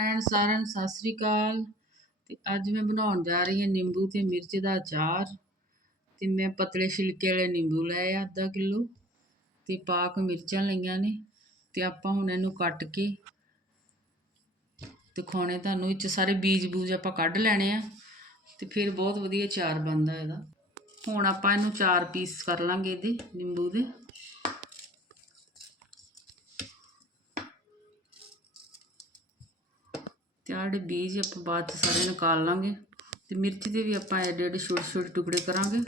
Friend ਸਾਰਿਆਂ ਨੂੰ ਸਤਿ ਸ੍ਰੀ ਅਕਾਲ। ਤੇ ਅੱਜ ਮੈਂ ਬਣਾਉਣ ਜਾ ਰਹੀ ਹਾਂ ਨਿੰਬੂ ਤੇ ਮਿਰਚ ਦਾ ਅਚਾਰ। ਤੇ ਮੈਂ ਪਤਲੇ ਛਿਲਕੇ ਵਾਲੇ ਨਿੰਬੂ ਲਏ ਆ ਅੱਧਾ ਕਿਲੋ। ਤੇ ਪਾਕ ਮਿਰਚਾਂ ਲਈਆਂ ਨੇ। ਤੇ ਆਪਾਂ ਹੁਣ ਇਹਨੂੰ ਕੱਟ ਕੇ ਦਿਖਾਉਣੇ ਤੁਹਾਨੂੰ। ਵਿੱਚ ਸਾਰੇ ਬੀਜ ਬੂਜ ਆਪਾਂ ਕੱਢ ਲੈਣੇ ਆ। ਤੇ ਫਿਰ ਬਹੁਤ ਵਧੀਆ ਅਚਾਰ ਬਣਦਾ ਇਹਦਾ। ਹੁਣ ਆਪਾਂ ਇਹਨੂੰ ਚਾਰ ਪੀਸ ਕਰ ਲਾਂਗੇ ਇਹਦੇ ਨਿੰਬੂ ਦੇ। ਤੇ ਆਹ ਜਿਹੜੇ ਬੀਜ ਆਪਾਂ ਬਾਅਦ ਚ ਸਾਰੇ ਨਿਕਾਲ ਲਾਂਗੇ। ਤੇ ਮਿਰਚ ਦੇ ਵੀ ਆਪਾਂ ਐਡੇ ਐਡੇ ਛੋਟੇ ਛੋਟੇ ਟੁਕੜੇ ਕਰਾਂਗੇ।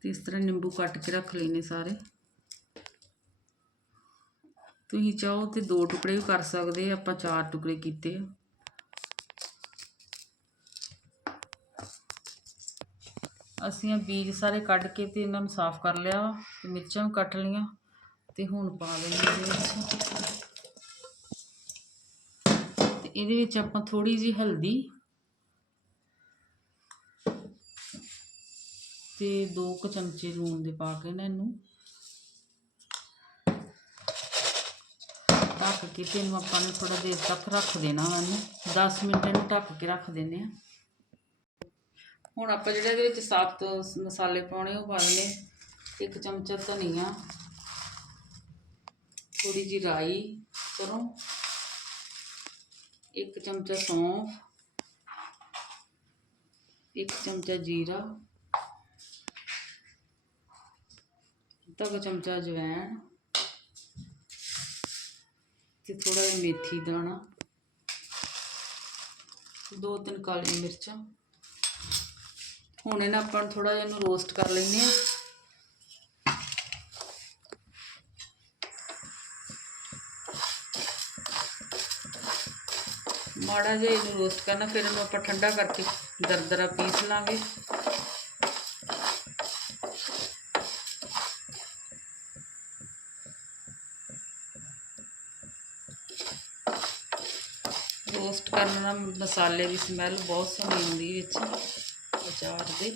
ਤੇ ਇਸ ਤਰ੍ਹਾਂ ਨਿੰਬੂ ਕੱਟ ਕੇ ਰੱਖ ਲੈਨੇ ਸਾਰੇ। ਤੁਸੀਂ ਚਾਹੋ ਤੇ ਦੋ ਟੁਕੜੇ ਵੀ ਕਰ ਸਕਦੇ ਆਪਾਂ ਚਾਰ ਟੁਕੜੇ ਕੀਤੇ ਆ। ਅਸੀਂ ਇਹ ਬੀਜ ਸਾਰੇ ਕੱਢ ਕੇ ਤੇ ਇਹਨਾਂ ਨੂੰ ਸਾਫ਼ ਕਰ ਲਿਆ ਵਾ ਤੇ ਮਿਰਚਾਂ ਵੀ ਕੱਟ ਲਈਆਂ ਤੇ ਹੁਣ ਪਾ ਦਿੰਦੇ ਇਹਦੇ ਵਿੱਚ। ਤੇ ਇਹਦੇ ਵਿੱਚ ਆਪਾਂ ਥੋੜੀ ਜੀ ਹਲਦੀ ਤੇ ਦੋ ਕੁ ਚਮਚੇ ਲੂਣ ਦੇ ਪਾ ਕੇ ਨਾ ਇਹਨੂੰ ਢੱਕ ਕੇ ਤੇ ਇਹਨੂੰ ਆਪਾਂ ਨੇ ਥੋੜਾ ਦੇਰ ਤੱਕ ਰੱਖ ਦੇਣਾ ਵਾ ਇਹਨੂੰ। 10 ਮਿੰਟ ਇਹਨੂੰ ਢੱਕ ਕੇ ਰੱਖ ਦਿੰਦੇ ਆ ਹੁਣ ਆਪਾਂ ਜਿਹੜਾ ਇਹਦੇ ਵਿੱਚ ਸਾਬਤ ਮਸਾਲੇ ਪਾਉਣੇ, ਉਹ ਪਾ ਇੱਕ ਚਮਚਾ ਧਨੀਆ ਥੋੜੀ ਜਿਹੀ ਰਾਈ ਸਰੋਂ ਇੱਕ ਚਮਚਾ ਸੌਂਫ, ਇੱਕ ਚਮਚਾ ਜੀਰਾ, ਅੱਧਾ ਕੁ ਚਮਚਾ ਅਜਵਾਇਣ ਤੇ ਥੋੜਾ ਜਿਹਾ ਮੇਥੀ ਦਾਣਾ, ਦੋ ਤਿੰਨ ਕਾਲੀਆਂ ਮਿਰਚਾਂ। ਹੁਣ ਇਹਨਾਂ ਆਪਾਂ ਥੋੜਾ ਜਿਹਾ ਇਹਨੂੰ ਰੋਸਟ ਕਰ ਲੈਂਦੇ ਆ ਮਾੜਾ ਜਿਹਾ ਇਹਨੂੰ ਰੋਸਟ ਕਰਨਾ, ਫਿਰ ਇਹਨੂੰ ਆਪਾਂ ਠੰਡਾ ਕਰਕੇ ਦਰਦਰਾ ਪੀਸ ਲਾਂਗੇ। ਰੋਸਟ ਕਰਨ ਨਾਲ ਮਸਾਲੇ ਦੀ ਸਮੈਲ ਬਹੁਤ ਸੋਹਣੀ ਆਉਂਦੀ ਵਿੱਚ। ਅਚਾਰ ਦੇ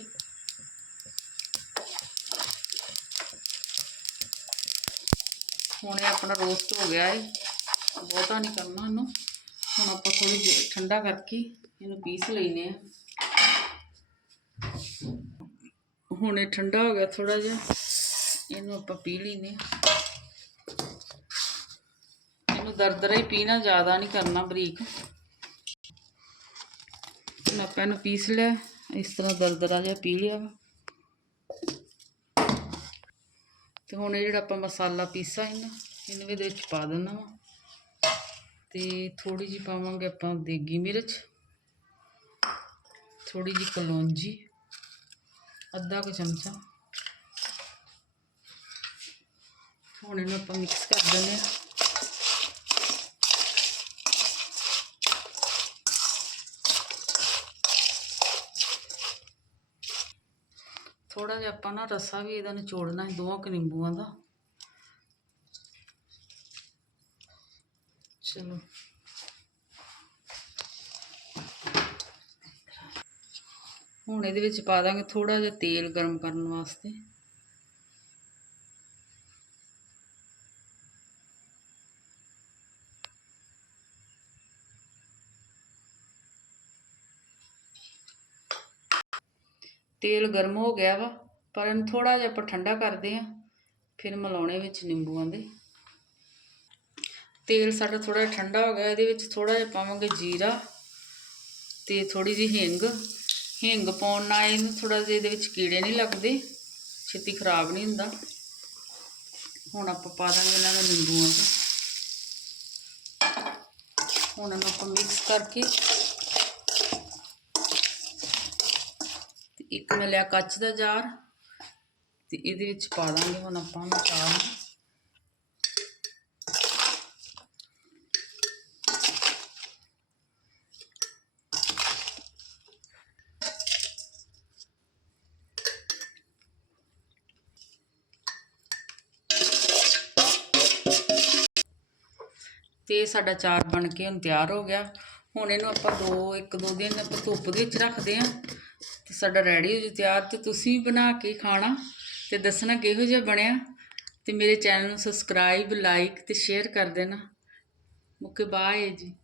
ਹੁਣ ਇਹ ਆਪਣਾ ਰੋਸਟ ਹੋ ਗਿਆ ਹੈ ਬਹੁਤਾ ਨਹੀਂ ਕਰਨਾ ਇਹਨੂੰ। ਹੁਣ ਆਪਾਂ ਥੋੜੀ ਜਿਹੀ ਠੰਡਾ ਕਰਕੇ ਇਹਨੂੰ ਪੀਸ ਲੈਨੇ ਆ ਹੁਣ ਇਹ ਠੰਡਾ ਹੋ ਗਿਆ ਥੋੜਾ ਜਿਹਾ। ਇਹਨੂੰ ਆਪਾਂ ਪੀ ਲੈਨੇ ਆ ਇਹਨੂੰ ਦਰਦਰਾ ਹੀ ਪੀਣਾ ਜ਼ਿਆਦਾ ਨਹੀਂ ਕਰਨਾ ਬਰੀਕ। ਹੁਣ ਆਪਾਂ ਇਹਨੂੰ ਪੀਸ ਲਿਆ। ਇਸ ਤਰ੍ਹਾਂ ਦਰਦਰਾ ਜਿਹਾ ਪੀ ਲਿਆ ਵਾ। ਤੇ ਹੁਣ ਇਹ ਜਿਹੜਾ ਆਪਾਂ ਮਸਾਲਾ ਪੀਸਾ ਇਹਨਾਂ ਇਹਨੂੰ ਵੀ ਇਹਦੇ ਵਿੱਚ ਪਾ ਦੇਣਾ ਵਾ। ਤੇ ਥੋੜੀ ਜਿਹੀ ਪਾਵਾਂਗੇ ਆਪਾਂ ਦੇਗੀ ਮਿਰਚ ਥੋੜੀ ਜਿਹੀ ਕਲੌਂਜੀ, ਅੱਧਾ ਕੁ ਚਮਚਾ। ਹੁਣ ਇਹਨੂੰ ਆਪਾਂ ਮਿਕਸ ਕਰ ਦਿੰਦੇ ਹਾਂ। ਥੋੜਾ ਜਿਹਾ ਆਪਾਂ ਨਾ ਰਸਾ ਵੀ ਇਹਦਾ ਨਿਚੋੜਨਾ ਹੈ, ਦੋਵਾਂ ਕੁ ਨਿੰਬੂਆਂ ਦਾ। ਚਲੋ। ਹੁਣ ਇਹਦੇ ਵਿੱਚ ਪਾ ਦਾਂਗੇ ਥੋੜਾ ਜਿਹਾ ਤੇਲ ਗਰਮ ਕਰਨ ਵਾਸਤੇ। ਤੇਲ ਗਰਮ ਹੋ ਗਿਆ ਵਾ, ਪਰ ਇਹਨੂੰ ਥੋੜਾ ਜਿਹਾ ਆਪਾਂ ਠੰਡਾ ਕਰਦੇ ਆ ਫਿਰ ਮਿਲਾਉਣੇ ਵਿੱਚ ਨਿੰਬੂਆਂ ਦੇ। ਤੇਲ ਸਾਡਾ ਥੋੜਾ ਜਿਹਾ ਠੰਡਾ ਹੋ ਗਿਆ, ਇਹਦੇ ਵਿੱਚ ਥੋੜਾ ਜਿਹਾ ਪਾਵਾਂਗੇ ਜੀਰਾ ਤੇ ਥੋੜੀ ਜਿਹੀ ਹਿੰਗ। ਹਿੰਗ ਪਾਉਣ ਨਾਲ ਇਹਨੂੰ ਥੋੜਾ ਜਿਹਾ ਇਹਦੇ ਵਿੱਚ ਕੀੜੇ ਨਹੀਂ ਲੱਗਦੇ, ਛੇਤੀ ਖਰਾਬ ਨਹੀਂ ਹੁੰਦਾ। ਹੁਣ ਆਪਾਂ ਪਾ ਦਾਂਗੇ ਇਹਨਾਂ ਨੂੰ ਨਿੰਬੂਆਂ ਦੇ ਹੁਣ ਇਹਨੂੰ ਆਪਾਂ ਮਿਕਸ ਕਰਕੇ ਇੱਕ ਮੈਂ ਲਿਆ ਕੱਚ ਦਾ ਜਾਰ ਤੇ ਇਹਦੇ ਵਿੱਚ ਪਾ ਦਾਂਗੇ ਹੁਣ ਆਪਾਂ ਮਸਾਲਾ। ਤੇ ਸਾਡਾ ਚਾਰ ਬਣ ਕੇ ਹੁਣ ਤਿਆਰ ਹੋ ਗਿਆ। ਹੁਣ ਇਹਨੂੰ ਆਪਾਂ ਦੋ, ਇੱਕ ਦੋ ਦਿਨ ਆਪਾਂ ਧੁੱਪ ਦੇ ਵਿੱਚ ਰੱਖਦੇ ਆਂ ਤੇ ਸਾਡਾ ਰੈਡੀ ਹੋ ਜੀ ਤਿਆਰ ਤੇ ਤੁਸੀਂ ਵੀ ਬਣਾ ਕੇ ਖਾਣਾ ਤੇ ਦੱਸਣਾ ਕਿਹੋ ਜਿਹਾ ਬਣਿਆ ਤੇ ਮੇਰੇ ਚੈਨਲ ਨੂੰ ਸਬਸਕ੍ਰਾਈਬ, ਲਾਈਕ ਤੇ ਸ਼ੇਅਰ ਕਰ ਦੇਣਾ। ਓਕੇ ਬਾਏ ਜੀ।